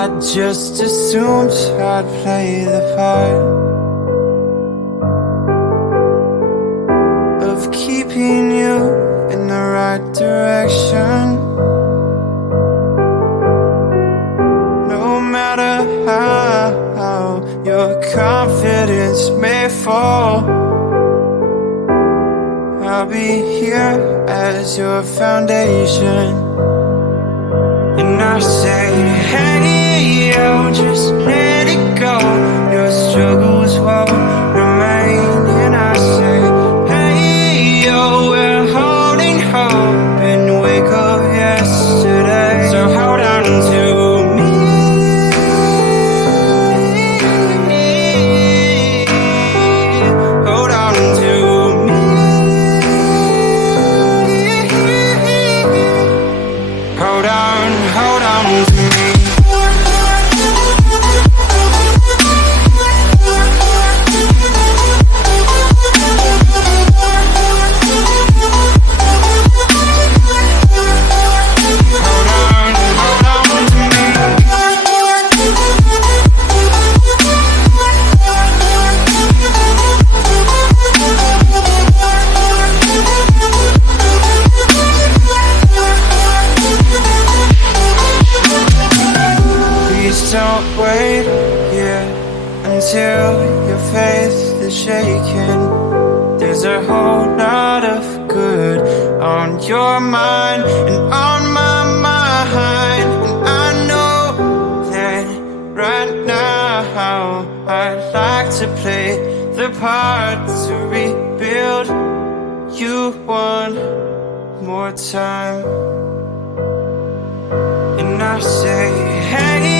I just assumed I'd play the part of keeping you in the right direction. No matter how your confidence may fall, I'll be here as your foundation. And I say, hey, yo, just let it go. Your struggles won't remain. And I say, hey, yo, we're holding hope and wake up yesterday. So hold on to me. Hold on to me. Hold on to me. Don't wait, yeah, until your faith is shaken. There's a whole lot of good on your mind and on my mind. And I know that right now I'd like to play the part to rebuild you one more time. And I say, hey,